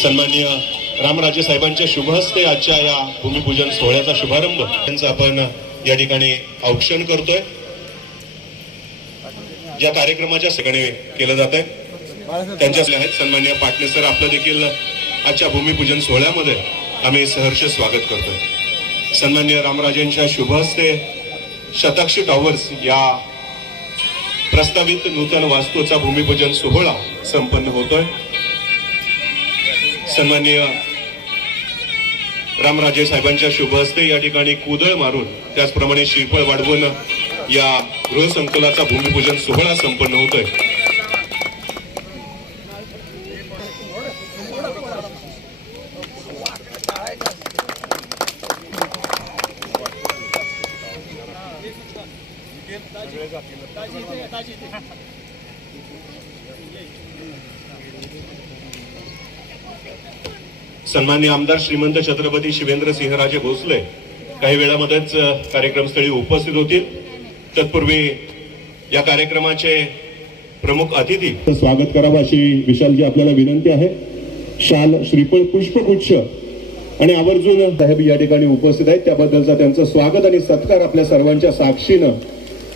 सन्माननीय रामराजे साहेबांच्या शुभ हस्ते आजच्या या भूमिपूजन सोहळ्याचा शुभारंभ त्यांचा आपण या ठिकाणी औक्षण करतोय। ज्या कार्यक्रमाच्या ठिकाणी केलं जात आहे त्यांच्यातले आहेत सन्माननीय पाटणे सर, आपलं देखील आजच्या भूमिपूजन सोहळ्यामध्ये आम्ही सहर्ष स्वागत करतोय। सन्माननीय रामराजेंच्या शुभ हस्ते शताक्षी टॉवर्स या प्रस्तावित नूतन वास्तूचा भूमिपूजन सोहळा संपन्न होतोय। सन्माननीय रामराजे साहेबांच्या शुभ हस्ते या ठिकाणी कुदळ मारून त्याचप्रमाणे श्रीफळ वाढवून या गृहसंकुलाचा भूमिपूजन सोहळा संपन्न होतोय। सन्माननीय आमदार श्रीमंत छत्रपती शिवेंद्र सिंहराजे भोसले काही वेळामध्येच कार्यक्रमस्थळी उपस्थित होतील। तत्पूर्वी या कार्यक्रमाचे प्रमुख अतिथी स्वागत करावं अशी विशालजी आपल्याला विनंती आहे। शाल, श्रीफळ, पुष्पगुच्छ आणि आवर्जून साहेब या ठिकाणी उपस्थित आहेत, त्याबद्दलचा त्यांचं स्वागत आणि सत्कार आपल्या सर्वांच्या साक्षीनं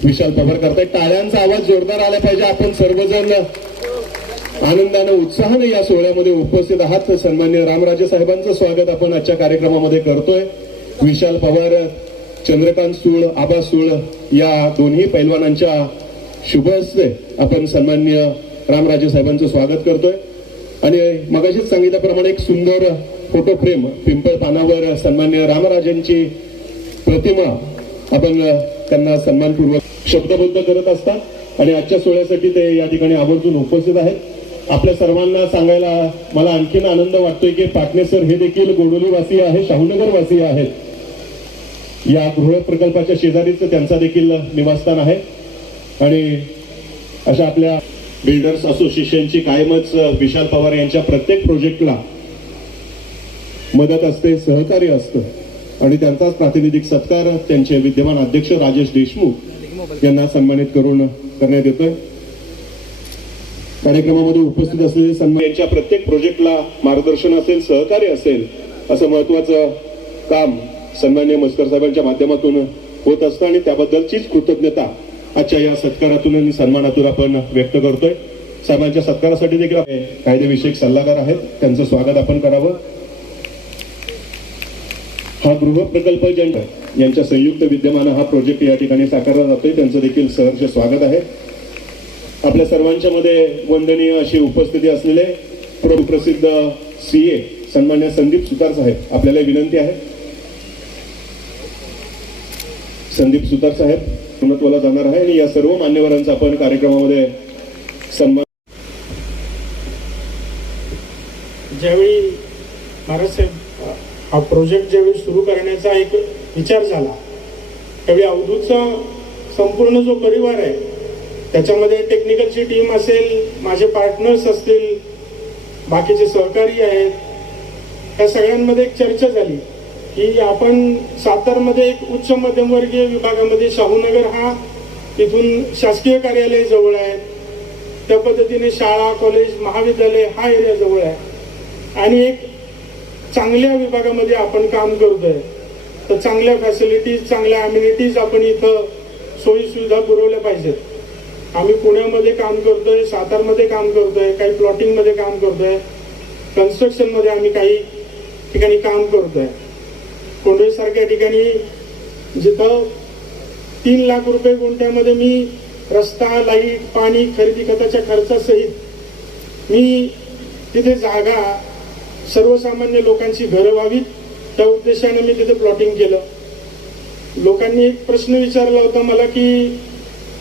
विशाल पवार करतायत। टाळ्यांचा आवाज जोरदार आला पाहिजे। आपण सर्वजण आनंदाने उत्साहाने या सोहळ्यामध्ये उपस्थित आहात। सन्माननीय रामराजे साहेबांचं स्वागत आपण आजच्या कार्यक्रमामध्ये करतोय। विशाल पवार, चंद्रकांत सूळ, आबा सूळ या दोन्ही पैलवानांच्या शुभ हस्ते आपण सन्माननीय रामराजे साहेबांचं स्वागत करतोय। आणि मगाशीच सांगितल्याप्रमाणे एक सुंदर फोटो फ्रेम पिंपळ पानावर सन्माननीय रामराजेंची प्रतिमा आपण त्यांना सन्मानपूर्वक शब्दबद्ध करत असतात आणि आजच्या सोहळ्यासाठी ते या ठिकाणी आवर्जून उपस्थित आहेत। आपल्या सर्वांना सांगायला मला आणखीन आनंद वाटतोय की पाटणे सर हे देखील गोडोली वासी आहे, शाहूनगर वासी आहेत। या गृह प्रकल्पाच्या शेजारीच त्यांचा देखील निवासस्थान आहे आणि अशा आपल्या बिल्डर्स असोसिएशनची कायमच विशाल पवार यांच्या प्रत्येक प्रोजेक्टला मदत असते, सहकार्य असतं आणि त्यांचाच प्रातिनिधिक सत्कार त्यांचे विद्यमान अध्यक्ष राजेश देशमुख यांना सन्मानित करण्यात येतोय। कार्यक्रमामध्ये उपस्थित असलेले सन्मान यांच्या प्रत्येक प्रोजेक्टला मार्गदर्शन असेल, सहकार्य असेल असं महत्वाचं काम सन्माननीय मस्कर साहेबांच्या माध्यमातून होत असतं आणि त्याबद्दलचीच कृतज्ञता आजच्या या सत्कारातून आणि सन्मानातून आपण व्यक्त करतोय। साहेबांच्या सत्कारासाठी देखील कायदेविषयक सल्लागार आहेत, त्यांचं स्वागत आपण करावं। हा गृह प्रकल्प एजंट यांच्या संयुक्त विद्यमानं हा प्रोजेक्ट या ठिकाणी साकारला जातोय, त्यांचं देखील सहर्ष स्वागत आहे। आपल्या सर्वांच्या मध्ये वंदनीय अशी उपस्थिती असलेले प्रसिद्ध सीए सन्मान्य संदीप सुतार साहेब, आपल्याला विनंती आहे संदीप सुतार साहेब महत्वाला जाणार आहे आणि या सर्व मान्यवरांचा आपण कार्यक्रमामध्ये सन्मान। ज्यावेळी महाराज साहेब हा प्रोजेक्ट ज्यावेळी सुरू करण्याचा एक विचार झाला त्यावेळी अवधूतचा संपूर्ण जो परिवार आहे त्याच्यामध्ये टेक्निकलची टीम असेल, माझे पार्टनर्स असतील, बाकीचे सहकारी आहेत, त्या सगळ्यांमध्ये एक चर्चा झाली की आपण सातारमध्ये एक उच्च मध्यमवर्गीय विभागामध्ये शाहूनगर हा तिथून शासकीय कार्यालय जवळ आहे, त्या पद्धतीने शाळा, कॉलेज, महाविद्यालय हा एरिया जवळ आहे आणि एक चांगल्या विभागामध्ये आपण काम करतोय। तर चांगल्या फॅसिलिटीज, चांगल्या अम्युनिटीज आपण इथं सोयी सुविधा पुरवल्या पाहिजेत। आम्ही पुण्यामध्ये काम करतोय, सातारमध्ये काम करतोय, काही प्लॉटिंगमध्ये काम करतोय, कन्स्ट्रक्शनमध्ये आम्ही काही ठिकाणी काम करतोय। कोंडोली सारख्या ठिकाणी जिथं 3 लाख रुपये गुंठ्यामध्ये मी रस्ता, लाईट, पाणी, खरेदी खताच्या खर्चासहित मी तिथे जागा सर्वसामान्य लोकांची घरं व्हावीत त्या उद्देशाने मी तिथे प्लॉटिंग केलं। लोकांनी एक प्रश्न विचारला होता मला की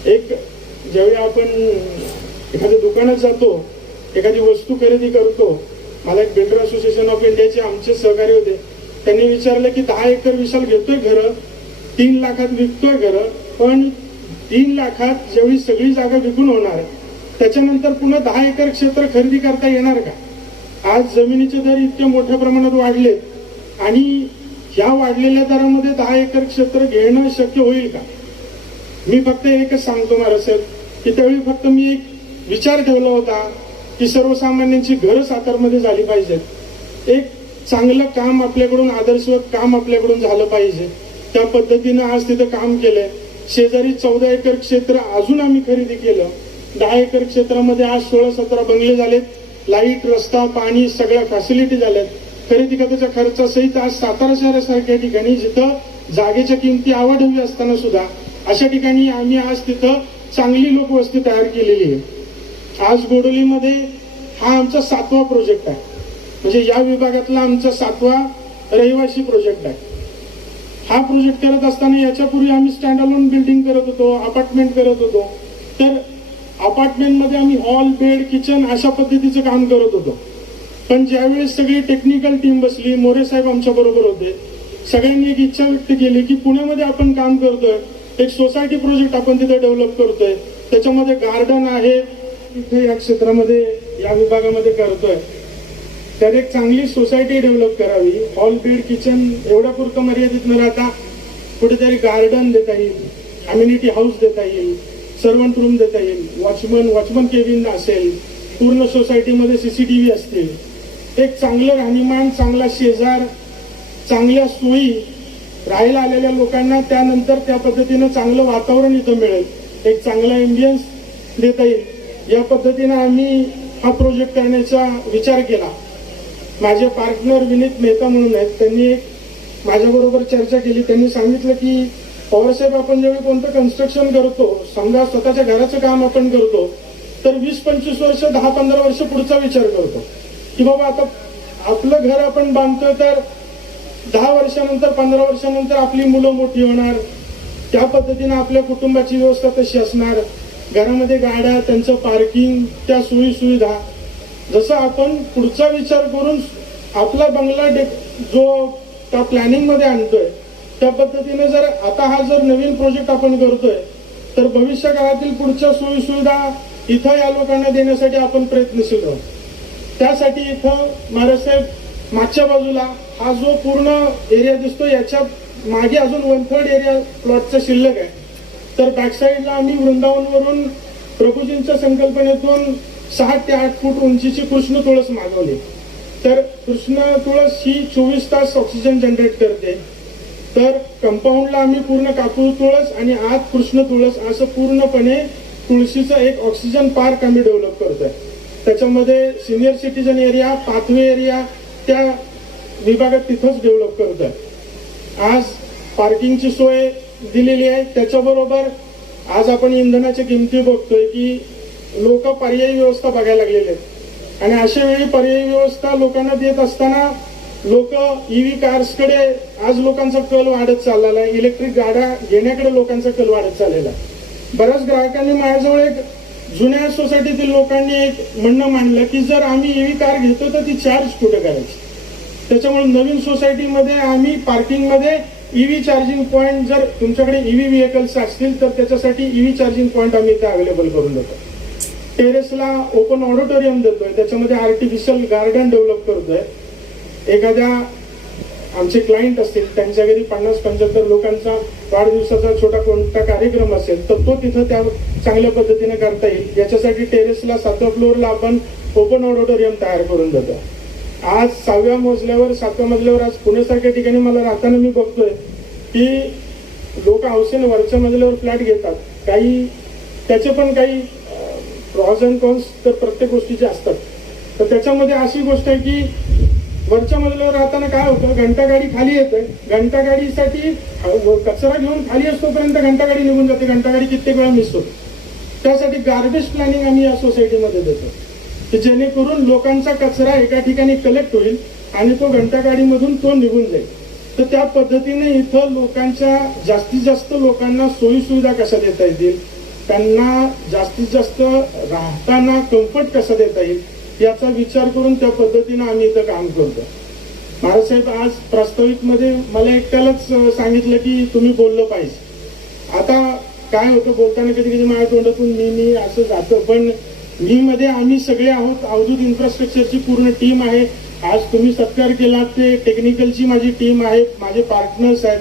एक ज्यावेळी आपण एखाद्या दुकानात जातो, एखादी वस्तू खरेदी करतो, मला एक बिल्डर असोसिएशन ऑफ इंडियाचे आमचे सहकारी होते, त्यांनी विचारलं की 10 एकर विशाल घेतोय घरं, 3 लाखात विकतोय घरं, पण 3 लाखात जेवढी सगळी जागा विकून होणार त्याच्यानंतर पुन्हा 10 एकर क्षेत्र खरेदी करता येणार का? आज जमिनीचे दर इतक्या मोठ्या प्रमाणात वाढलेत आणि ह्या वाढलेल्या दरामध्ये 10 एकर क्षेत्र घेणं शक्य होईल का? मी फक्त एकच सांगतो महाराज साहेब की त्यावेळी फक्त मी एक विचार ठेवला होता की सर्वसामान्यांची घरं सातारमध्ये झाली पाहिजेत एक चांगलं काम आपल्याकडून, आदर्शवत काम आपल्याकडून झालं पाहिजे, त्या पद्धतीनं आज तिथं काम केलंय. शेजारी 14 एकर क्षेत्र अजून आम्ही खरेदी केलं. 10 एकर क्षेत्रामध्ये आज 16-17 बंगले झालेत. लाईट, रस्ता, पाणी सगळ्या फॅसिलिटी झाल्यात. खरेदी खताच्या खर्चासहित आज सातारा शहरासारख्या ठिकाणी जिथं जागेच्या किमती आवड हवी असताना सुद्धा अशा ठिकाणी आम्ही आज तिथं चांगली लोकवस्ती तयार केलेली आहे. आज गोडोलीमध्ये हा आमचा 7वा प्रोजेक्ट आहे, म्हणजे या विभागातला आमचा 7वा रहिवासी प्रोजेक्ट आहे. हा प्रोजेक्ट करत असताना याच्यापूर्वी आम्ही स्टँड अलोन बिल्डिंग करत होतो, अपार्टमेंट करत होतो. तर अपार्टमेंटमध्ये आम्ही हॉल, बेड, किचन अशा पद्धतीचं काम करत होतो. पण ज्यावेळेस सगळी टेक्निकल टीम बसली, मोरे साहेब आमच्या बरोबर होते, सगळ्यांनी एक इच्छा व्यक्त केली की पुण्यामध्ये आपण काम करतोय, एक सोसायटी प्रोजेक्ट आपण तिथे डेव्हलप करतोय, त्याच्यामध्ये गार्डन आहे, इथे या क्षेत्रामध्ये या विभागामध्ये करतोय, तर एक चांगली सोसायटी डेव्हलप करावी. हॉल, बेड, किचन एवढ्या पुरतं मर्यादित न राहता कुठेतरी गार्डन देता येईल, अम्युनिटी हाऊस देता येईल, सर्वंट रूम देता येईल, वॉचमन केबिन असेल, पूर्ण सोसायटीमध्ये CCTV असतील, एक चांगलं राहणीमान, चांगला शेजार, चांगल्या सोयी, राहायला आलेल्या लोकांना त्यानंतर त्या पद्धतीनं चांगलं वातावरण इथं मिळेल, एक चांगला एम्बियन्स देता येईल. या पद्धतीनं आम्ही हा प्रोजेक्ट करण्याचा विचार केला. माझे पार्टनर विनीत मेहता म्हणून आहेत, त्यांनी माझ्याबरोबर चर्चा केली. त्यांनी सांगितलं की पवारसाहेब, आपण ज्यावेळी कोणतं कन्स्ट्रक्शन करतो, समजा स्वतःच्या घराचं काम आपण करतो, तर 20-25 वर्ष, 10-15 वर्ष पुढचा विचार करतो की बाबा आता आपलं घर आपण बांधतोय, तर 10 वर्षानंतर, 15 वर्षानंतर आपली मुलं मोठी होणार, त्या पद्धतीनं आपल्या कुटुंबाची व्यवस्था कशी असणार, घरामध्ये गाड्या, त्यांचं पार्किंग, त्या सोयी सुविधा, जसं आपण पुढचा विचार करून आपला बंगला जो त्या प्लॅनिंग मध्ये आणतोय, त्या पद्धतीने जर आता हा जर नवीन प्रोजेक्ट आपण करतोय, तर भविष्य काळातील पुढच्या सोयी सुविधा इथं या लोकांना देण्यासाठी आपण प्रयत्नशील राहू. त्यासाठी इथं महाराजसाहेब मागच्या बाजूला हा जो पूर्ण एरिया दिसतो, याच्या मागे अजून 1/3 एरिया प्लॉटचा शिल्लक आहे. तर बॅकसाईडला आम्ही वृंदावनवरून प्रभूजींच्या संकल्पनेतून 6 ते 8 फूट उंचीची कृष्ण तुळस मागवली. तर कृष्ण तुळस ही 24 तास ऑक्सिजन जनरेट करते. तर कंपाऊंडला आम्ही पूर्ण कापूस तुळस आणि आत कृष्ण तुळस असं पूर्णपणे तुळशीचं एक ऑक्सिजन पार्क आम्ही डेव्हलप करतोय. त्याच्यामध्ये senior citizen area, pathway area त्या विभागात तिथंच डेव्हलप करतोय. आज पार्किंगची सोय दिलेली आहे. त्याच्याबरोबर आज आपण इंधनाच्या किमती बघतोय की लोक पर्यायी व्यवस्था बघायला लागलेले आहेत, आणि अशा वेळी पर्यायी व्यवस्था लोकांना देत असताना लोक EV कार्सकडे आज लोकांचा कल वाढत चाललेला आहे. इलेक्ट्रिक गाड्या घेण्याकडे लोकांचा कल वाढत चाललेला आहे. बऱ्याच ग्राहकांनी माझ्याजवळ एक जुन्या सोसायटीतील लोकांनी एक म्हणणं मांडलं की जर आम्ही EV कार घेतो तर ती चार्ज कुठे करायची. त्याच्यामुळे नवीन सोसायटीमध्ये आम्ही पार्किंगमध्ये EV चार्जिंग पॉईंट, जर तुमच्याकडे EV व्हेकल्स असतील तर त्याच्यासाठी EV चार्जिंग पॉईंट आम्ही इथे अवेलेबल करून देतो. टेरेसला ओपन ऑडिटोरियम देतोय, त्याच्यामध्ये आर्टिफिशियल गार्डन डेव्हलप करतोय. एखाद्या आमचे क्लायंट असतील, त्यांच्या घरी 50-75 लोकांचा वाढदिवसाचा छोटा कोणता कार्यक्रम असेल तर तो तिथं त्या चांगल्या पद्धतीने करता येईल. याच्यासाठी टेरेसला 7व्या फ्लोअरला आपण ओपन ऑडिटोरियम तयार करून देतो. आज 6व्या मजल्यावर, 7व्या मजल्यावर आज पुण्यासारख्या ठिकाणी मला राहताना मी बघतोय की लोक हौसेने वरच्या मजल्यावर फ्लॅट घेतात. काही त्याचे पण काही प्रॉस अँड कॉन्स तर प्रत्येक गोष्टीचे असतात. तर त्याच्यामध्ये अशी गोष्ट आहे की वरच्या मजल्यावर राहताना काय होतं, घंटागाडी खाली येते, घंटागाडीसाठी कचरा घेऊन खाली असतोपर्यंत घंटागाडी निघून जाते, घंटागाडी कित्येक वेळा मिस होते. त्यासाठी गार्बेज प्लॅनिंग आम्ही या सोसायटीमध्ये देतो की जेणेकरून लोकांचा कचरा एका ठिकाणी कलेक्ट होईल आणि तो घंटागाडीमधून तो निघून जाईल. तर त्या पद्धतीने इथं लोकांच्या जास्तीत जास्त लोकांना सोयी सुविधा कशा देता येतील, त्यांना जास्तीत जास्त राहताना कम्फर्ट कसा देता येईल याचा विचार करून त्या पद्धतीनं आम्ही इथं काम करतो. महाराजसाहेब आज प्रास्ताविक मध्ये मला एकट्यालाच सांगितलं की तुम्ही बोललं पाहिजे. आता काय होतं, बोलताना कधी कधी माझ्या तोंडातून मी असं जातं, पण मी मध्ये आम्ही सगळे आहोत. अवधूत इन्फ्रास्ट्रक्चरची पूर्ण टीम आहे. आज तुम्ही सत्कार केला ते टेक्निकलची माझी टीम आहे, माझे पार्टनर्स आहेत.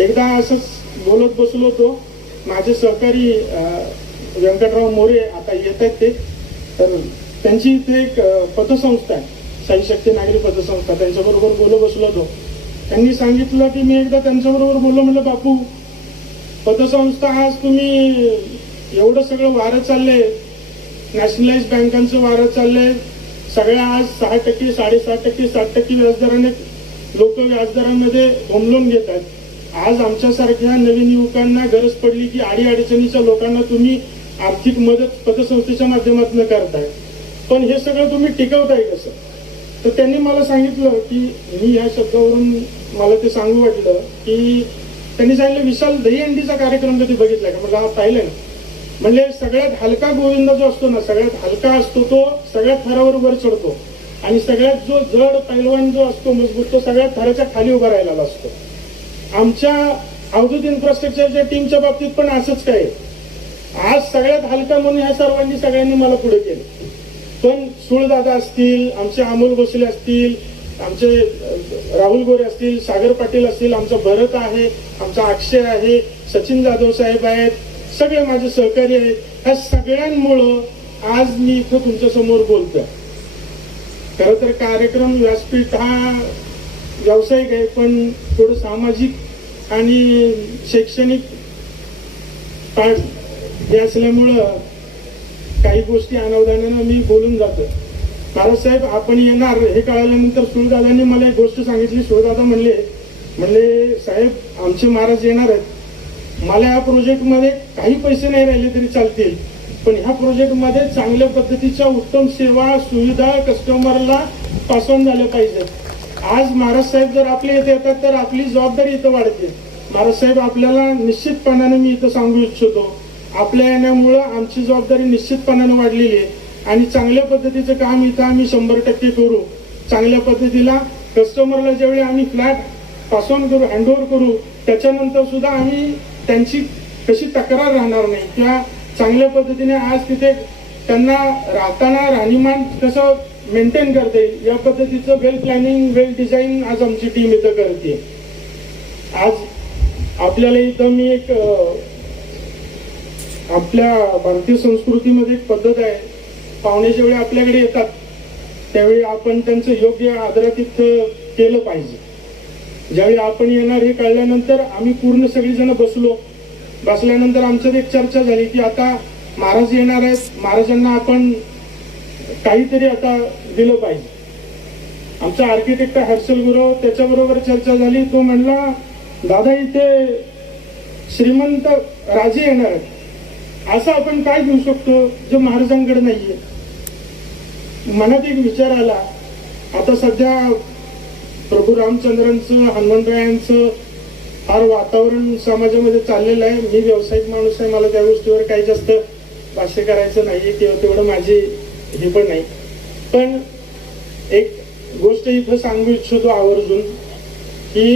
एकदा असंच बोलत बसलो होतो, माझे सहकारी व्यंकटराव मोरे आता येत आहेत ते, तर त्यांची इथे एक पतसंस्था आहे. साई शक्ती नागरी पतसंस्था, त्यांच्याबरोबर बसलो होतो. त्यांनी सांगितलं की मी एकदा त्यांच्याबरोबर बोललो, म्हणलं बापू पतसंस्था आज तुम्ही एवढं सगळं वारं चाललंय, नॅशनलाइज बँकांचं वारं चाललंय, सगळ्या आज 6%, 6.5%, 7% व्याजदराने लोक व्याजदरामध्ये होम लोन घेतात. आज आमच्यासारख्या नवीन युवकांना गरज पडली की अडीअडचणीच्या लोकांना तुम्ही आर्थिक मदत पतसंस्थेच्या माध्यमातून करताय, पण हे सगळं तुम्ही टिकवताय कसं? तर त्यांनी मला सांगितलं की मी या शब्दावरून मला ते सांगू वाटलं की त्यांनी सांगितलं विशाल दहीहंडीचा कार्यक्रम कधी बघितलाय का? म्हटलं हा पाहिलंय ना. म्हणजे सगळ्यात हलका गोविंद जो असतो ना, सगळ्यात हलका असतो तो सगळ्यात थरावर वर चढतो, आणि सगळ्यात जो जड पैलवान जो असतो मजबूत तो सगळ्यात थराच्या खाली उभा राहिलेला असतो. आमच्या अवधूत इन्फ्रास्ट्रक्चरच्या टीमच्या बाबतीत पण असंच काय. आज सगळ्यात हलका म्हणून ह्या सर्वांनी सगळ्यांनी मला पुढे केलं. पण सुळदादा असतील, आमचे अमोल भोसले असतील, आमचे राहुल गोरे असतील, सागर पाटील असतील, आमचा भरत आहे, आमचा अक्षय आहे, सचिन जाधव साहेब आहेत, सगळे माझे सहकारी आहेत. ह्या सगळ्यांमुळं आज मी इथं तुमच्या समोर बोलतोय. खरं तर कार्यक्रम व्यासपीठ हा व्यावसायिक आहे, पण थोडं सामाजिक आणि शैक्षणिक पाठ हे असल्यामुळं काही गोष्टी अनावधानानं मी बोलून जातो. महाराज साहेब आपण येणार हे कळाल्यानंतर सुळदादांनी मला एक गोष्ट सांगितली. सुळदादा म्हणले साहेब आमचे महाराज येणार आहेत, मला ह्या प्रोजेक्टमध्ये काही पैसे नाही राहिले तरी चालतील, पण ह्या प्रोजेक्टमध्ये चांगल्या पद्धतीच्या उत्तम सेवा सुविधा कस्टमरला पास ऑन झाल्या पाहिजेत. आज महाराज साहेब जर आपल्या इथे येतात तर आपली जबाबदारी इथं वाढते. महाराज साहेब आपल्याला निश्चितपणाने मी इथं सांगू इच्छितो, आपल्या येण्यामुळं आमची जबाबदारी निश्चितपणाने वाढलेली आहे, आणि चांगल्या पद्धतीचं काम इथं आम्ही 100% करू. चांगल्या पद्धतीला कस्टमरला ज्यावेळी आम्ही फ्लॅट पास ऑन करू, हँडओव्हर करू, त्याच्यानंतर सुद्धा आम्ही त्यांची कशी तक्रार राहणार नाही, किंवा चांगल्या पद्धतीने आज तिथे त्यांना राहताना राहणीमान कसं मेंटेन करता येईल या पद्धतीचं वेल प्लॅनिंग, वेल डिझाईन आज आमची टीम इथं करते. आज आपल्याला इथं मी एक आपल्या भारतीय संस्कृतीमध्ये एक पद्धत आहे, पाहुण्याच्या वेळी आपल्याकडे येतात त्यावेळी आपण त्यांचं योग्य आदरातिथ्य केलं पाहिजे. ज्यावेळी आपण येणार हे कळल्यानंतर आम्ही पूर्ण सगळीजण बसल्यानंतर आमच्यात एक चर्चा झाली की आता महाराज येणार आहेत, महाराजांना आपण काहीतरी आता दिलं पाहिजे. आमचा आर्किटेक्ट हर्षल गुरव त्याच्याबरोबर चर्चा झाली. तो म्हणला दादा इथे श्रीमंत राजे येणार आहेत, असं आपण काय देऊ शकतो जो महाराजांकडे नाहीये. मनात एक विचार आला, आता सध्या प्रभू रामचंद्रांचं, हनुमंतरायांचं फार वातावरण समाजामध्ये चाललेलं आहे. मी व्यावसायिक माणूस आहे, मला त्या गोष्टीवर काही जास्त भाष्य करायचं नाही किंवा तेवढं माझी हे पण नाही. पण एक गोष्ट इथं सांगू इच्छितो आवर्जून की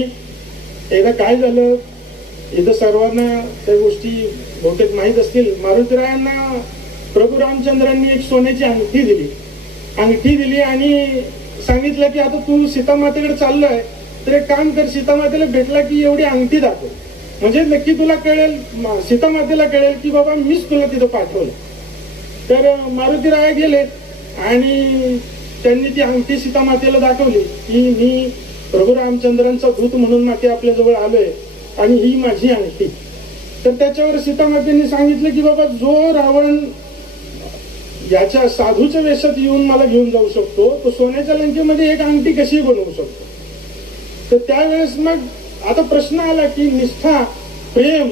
एकदा काय झालं, इथं सर्वांना त्या गोष्टी बहुतेक माहीत असतील. मारुतीरायांना प्रभू रामचंद्रांनी एक सोन्याची अंगठी दिली आणि सांगितलं की आता तू सीतामातेकडे चाललोय तर एक काम कर, सीतामातेला भेटला की एवढी अंगठी दाखव, म्हणजे नक्की तुला कळेल, सीतामातेला कळेल की बाबा मीच तुला तिथं पाठवलं. तर मारुतीराया गेले आणि त्यांनी ती अंगठी सीतामातेला दाखवली की मी प्रभू रामचंद्रांचा दूत म्हणून माते आपल्या जवळ आलोय आणि ही माझी अंगठी. तर त्याच्यावर सीतामातेने सांगितलं की बाबा जो रावण याच्या साधूच्या वेशात येऊन मला घेऊन जाऊ शकतो तो सोन्याच्या लंकेमध्ये एक अंगठी कशी बनवू शकतो. तर त्यावेळेस मग आता प्रश्न आला की निष्ठा, प्रेम,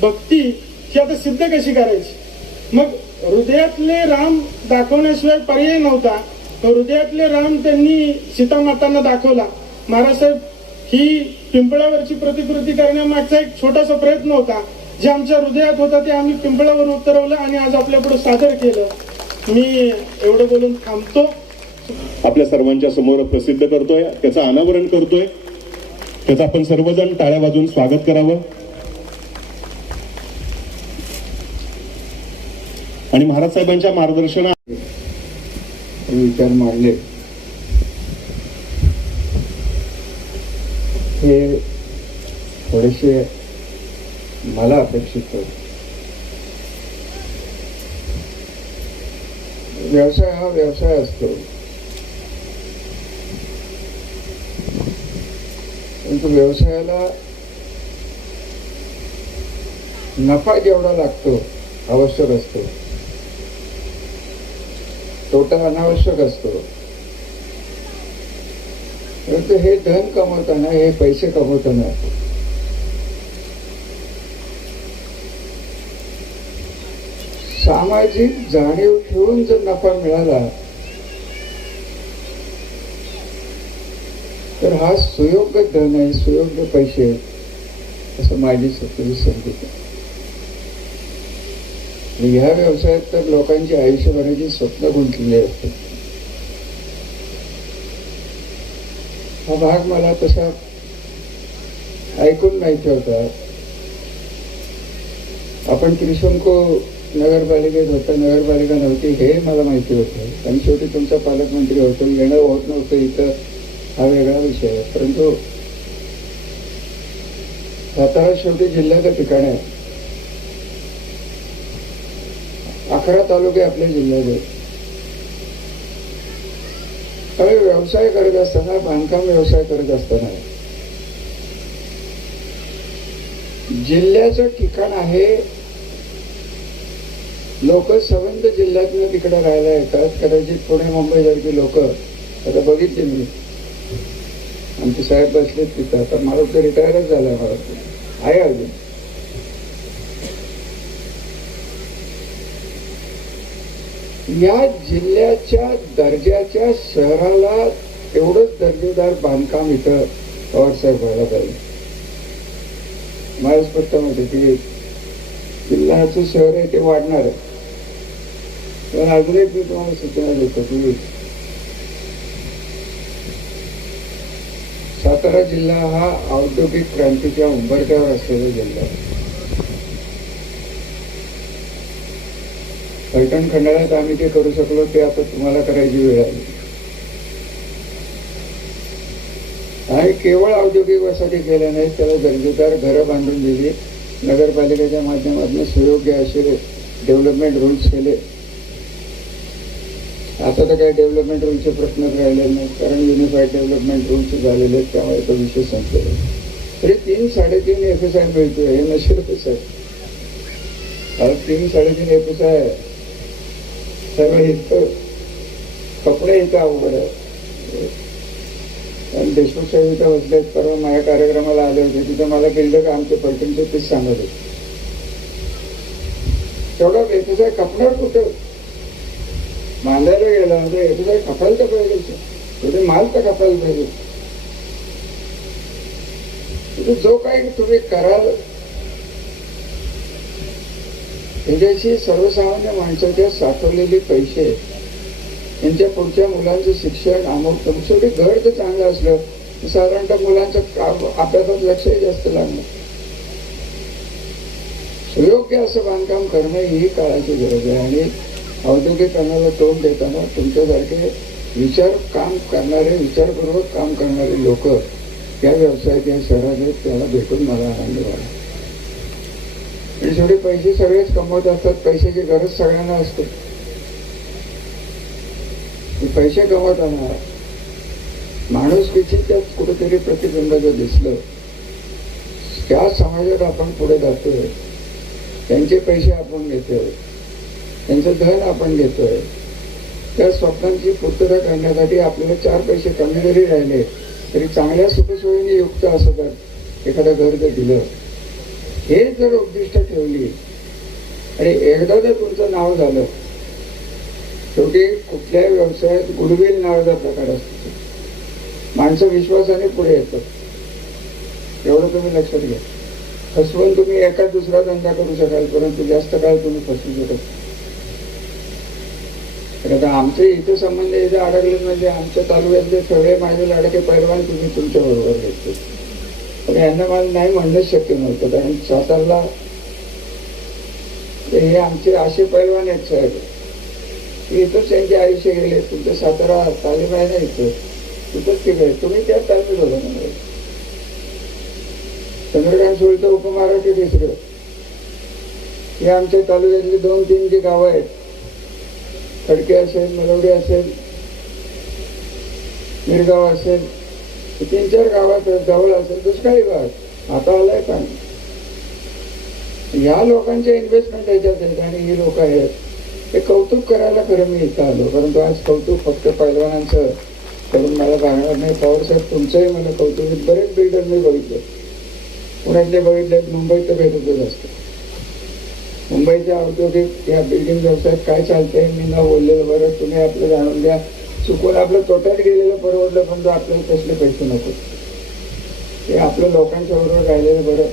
भक्ती ही आता सिद्ध कशी करायची. मग हृदयातले राम दाखवण्याशिवाय पर्याय नव्हता. हृदयातले राम त्यांनी सीतामातांना दाखवला. महाराज साहेब ही पिंपळावरची प्रतिकृती करण्यामागचा एक छोटासा प्रयत्न होता. जे आमच्या हृदयात होता ते आम्ही पिंपळावर उतरवलं आणि आज आपल्या पुढे सादर केलं. मी एवढं बोलून थांबतो. आपल्या सर्वांच्या समोर प्रसिद्ध करतोय, त्याचं अनावरण करतोय, त्याचं आपण सर्वजण टाळ्या वाजवून स्वागत करावं. आणि महाराज साहेबांच्या मार्गदर्शनात विचार मांडले हे थोडेसे मला अपेक्षित होते. व्यवसाय हा व्यवसाय असतो, परंतु व्यवसायाला नफा जेवढा लागतो आवश्यक असतो, तोटा अनावश्यक असतो. परंतु हे धन कमवताना, हे पैसे कमवताना सामाजिक जाणीव ठेवून जर नफा मिळाला तर हा सुयोग्य धन आहे, सुयोग्य पैसे आहेत, असं माझी स्वतःची समजूत आहे. ह्या व्यवसायात तर लोकांची आयुष्यभराची स्वप्न गुंतलेली असतात. हा भाग मला तसा ऐकून माहिती होता. आपण त्रिशंकू नगरपालिकेत होता, नगरपालिका नव्हती हे मला माहिती होतं, आणि शेवटी तुमचा पालकमंत्री होतो, येणं होत नव्हतं इथं, हा वेगळा विषय आहे. परंतु सातारा शेवटी जिल्ह्याचं ठिकाण आहे. 11 तालुके आपल्या जिल्ह्यात आहेत. त्यामुळे व्यवसाय करत असताना, बांधकाम व्यवसाय करत असताना जिल्ह्याचं ठिकाण आहे. लोक संबंध जिल्ह्यातनं तिकडे राहायला येतात. कदाचित पुणे मुंबई सारखी लोक आता बघितले मी, आमचे साहेब बसलेत तिथं. आता मला तर रिटायरच झालाय, मला आहे अजून. या जिल्ह्याच्या दर्जाच्या शहराला एवढंच दर्जेदार बांधकाम इथं पवारसाहेब व्हायला पाहिजे. मला स्पष्ट माहिती की जिल्ह्याचं शहर आहे ते वाढणार आहे. पण अजून एक मी तुम्हाला सूचना देतो की सातारा जिल्हा हा औद्योगिक क्रांतीच्या उंबरठ्यावर असलेला जिल्हा आहे. पैठण खंडाळ्यात आम्ही ते करू शकलो, ते आता तुम्हाला करायची वेळ आली. आणि केवळ औद्योगिक वसाहती केल्या नाहीत, त्याला दर्जेदार घरं बांधून दिली. नगरपालिकेच्या माध्यमातून सुयोग्य असे डेव्हलपमेंट रूल्स केले. आता तर काही डेव्हलपमेंट रूलचे प्रश्नच राहिले नाहीत, कारण युनिफाईड डेव्हलपमेंट रूल्स झालेले आहेत, त्यामुळे तो विषय संपलेला. तरी 3-3.5 FSI मिळतोय, हे नशीबच आहे. 3-3.5 FSI आहे. सगळं इतकं कपडे इथं अवघड आहे. आणि देशमुख साहेब इथं बसलेत, परवा माझ्या कार्यक्रमाला आले होते, तिथं मला केलं का आमचे पैठणचे तेच सांगत होते. तेवढा FSI कपणार कुठं? बांधायला गेला म्हणजे FSI खपायला तर पाहिजे, तिथे माल तर खपायला पाहिजे. तिथे जो काही तुम्ही कराल त्याच्याशी सर्वसामान्य माणसाच्या साठवलेले पैसे, यांच्या पुढच्या मुलांचं शिक्षण, अमुक शेवटी घर जर चांगलं असलं तर साधारणतः मुलांचं अभ्यासात लक्षही जास्त लागणार. सुयोग्य असं बांधकाम करणं ही काळाची गरज आहे. आणि औद्योगिकरणाला तोंड देताना तुमच्यासारखे काम करणारे, विचारपूर्वक काम करणारे लोक या व्यवसायात, या शहरात आहेत, त्याला भेटून मला आनंद झाला. आणि शेवटी पैसे सगळेच कमवत असतात, पैशाची गरज सगळ्यांना असते. पैसे कमवताना माणुसकीची त्यात कुठेतरी प्रतिबिंब जर दिसलं, त्या समाजात आपण पुढे जातोय, त्यांचे पैसे आपण घेतोय, त्यांचं धन आपण घेतोय, त्या स्वप्नांची पूर्तता करण्यासाठी आपल्याला 4 पैसे कमी जरी राहिले तरी चांगल्या सुखसोयीने युक्त असं तर एखादं घर जर दिलं, हे जर उद्दिष्ट ठेवली आणि एकदा जर तुमचं नाव झालं, शेवटी कुठल्याही व्यवसायात गुडविल नावाचा प्रकार असतो. माणसं विश्वासाने पुढे येतात, एवढं तुम्ही लक्षात घ्या. फसवून तुम्ही एका दुसरा धंदा करू शकाल, परंतु जास्त काळ तुम्ही फसवू शकत. तर आता आमचे इथे संबंध इथे अडकले म्हणजे आमच्या तालुक्यातले सगळे माझे लाडके पैलवान तुम्ही तुमच्या बरोबर घेतले. पण यांना मला नाही म्हणणंच शक्य नव्हतं, कारण सातारला हे आमचे असे पैलवान आहेत साहेब, इथंच त्यांचे आयुष्य गेले. तुमचं सातारा तालीम आहे ना इथं, तिथंच ते गेले. तुम्ही त्या तालमीत होता ना. चंद्रकांत सोळीचं उपमहाराष्ट्र तिसरं, हे आमच्या तालुक्यातली 2-3 जी गावं आहेत, खडके असेल, मलवडी असेल, मिरगाव असेल, 3-4 गावात जवळ असेल दुष्काळी भाग, आता आलाय पाणी. या लोकांच्या इन्व्हेस्टमेंट याच्यात आहेत आणि ही लोक आहेत. हे कौतुक करायला खरं मी इथं आलो, परंतु आज कौतुक फक्त पैलवानांचं करून मला भागणार नाही. पवारसाहेब तुमचंही मला कौतुक. बरेच बिल्डर मी बघितले, पुण्यातले बघितले, मुंबईत तर भेटतच असतं. मुंबईच्या औद्योगिक या बिल्डिंग व्यवसायात काय चालतंय मी न बोललेलं बरं. तुम्ही आपलं जाणून घ्या. चुकून आपलं तोट्यात गेलेलं परवडलं, पण तो आपल्याला कसले पैसे नको. हे आपल्या लोकांच्या बरोबर राहिलेलं बरं.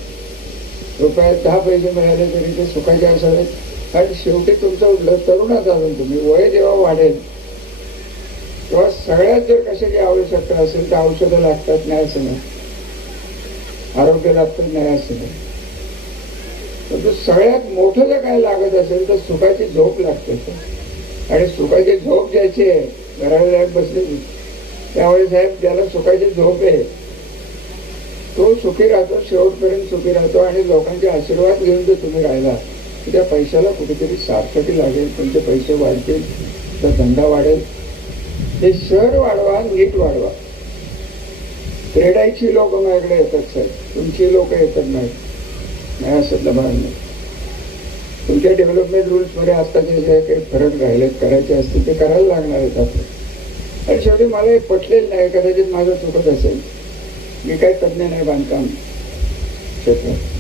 रुपयात 10 पैसे मिळाले तरी ते सुखाचे असावेत. कारण शेवटी तुमचं उरलं तरुणात अजून तुम्ही. वय जेव्हा वाढेल तेव्हा सगळ्यात जर कशाची आवश्यकता असेल तर औषधं लागतात नाही असं नाही, आरोग्य लागतात नाही असं नाही. परंतु सगळ्यात मोठं जर काय लागत असेल तर सुखाची झोप लागते. आणि सुखाची झोप ज्याची आहे, घराला बसलेली, त्यामुळे साहेब ज्याला सुखाची झोप आहे तो सुखी राहतो, शेवटपर्यंत सुखी राहतो. आणि लोकांचे आशीर्वाद घेऊन जर तुम्ही राहिला त्या पैशाला कुठेतरी सार्थकी लागेल, तुमचे पैसे वाढतील, तर धंदा वाढेल. हे शहर वाढवा, नीट वाढवा. क्रेडाईची लोक माझ्याकडे येतात साहेब, तुमची लोक येतात नाही असं दबाव नाही. तुमच्या डेव्हलपमेंट रूल्समध्ये आत्ताचे जे काही फरक राहिले करायचे असतील ते करायला लागणार आहेत आपलं. आणि शेवटी मला हे पटलेलं नाही, कदाचित माझं चुकत असेल, मी काही तज्ज्ञ नाही बांधकाम क्षेत्रात.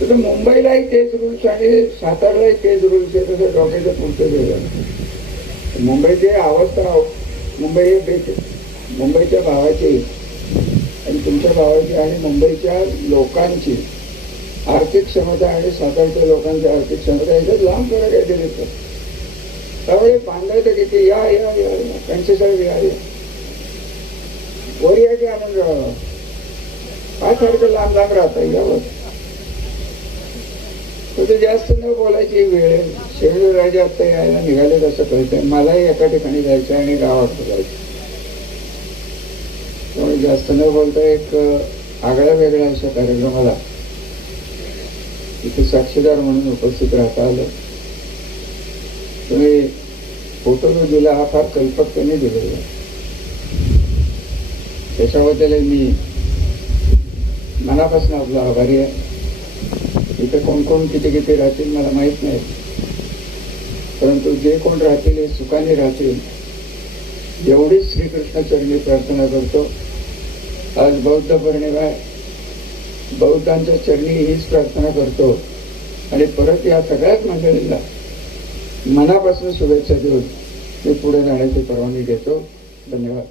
तर मुंबईलाही तेच रूल्स आणि सातारलाही तेच रूल्स आहे, तसं डोक्याचं पुढचं गेलं. मुंबईची अवस्था, मुंबई हे बेट मुंबईच्या भावाची आणि तुमच्या भावाची आणि मुंबईच्या लोकांची आर्थिक क्षमता आणि सातारच्या लोकांची आर्थिक क्षमता याच्यात लांब फरक आहे दिले तर. त्यामुळे बांधायचं किती या या या त्यांचे साहेब या वर या की आनंद राहावा. काय सारखं लांब लांब राहतं यावर. तर जास्त न बोलायची वेळ आहे. शेवटी राजे आत्ता यायला निघाले असं कळतंय. मलाही एका ठिकाणी जायचं आणि गावात जायचं. त्यामुळे जास्त न बोलता एक आगळ्या वेगळ्या अशा कार्यक्रमाला इथे साक्षीदार म्हणून उपस्थित राहता आलं. तुम्ही फोटो जो दिला हा फार कल्पकतेने दिलेला, त्याच्याबद्दल मी मनापासून आपला आभारी आहे. इथे कोण कोण किती किती राहतील मला माहीत नाही, परंतु जे कोण राहतील हे सुखाने राहतील एवढीच श्रीकृष्णाचरणी प्रार्थना करतो. आज बौद्ध पौर्णिमा आहे, बौद्धांच्या चरणी हीच प्रार्थना करतो. आणि परत या सगळ्याच मंडळींना मनापासून शुभेच्छा देऊन मी पुढे जाण्याची परवानगी देतो. धन्यवाद.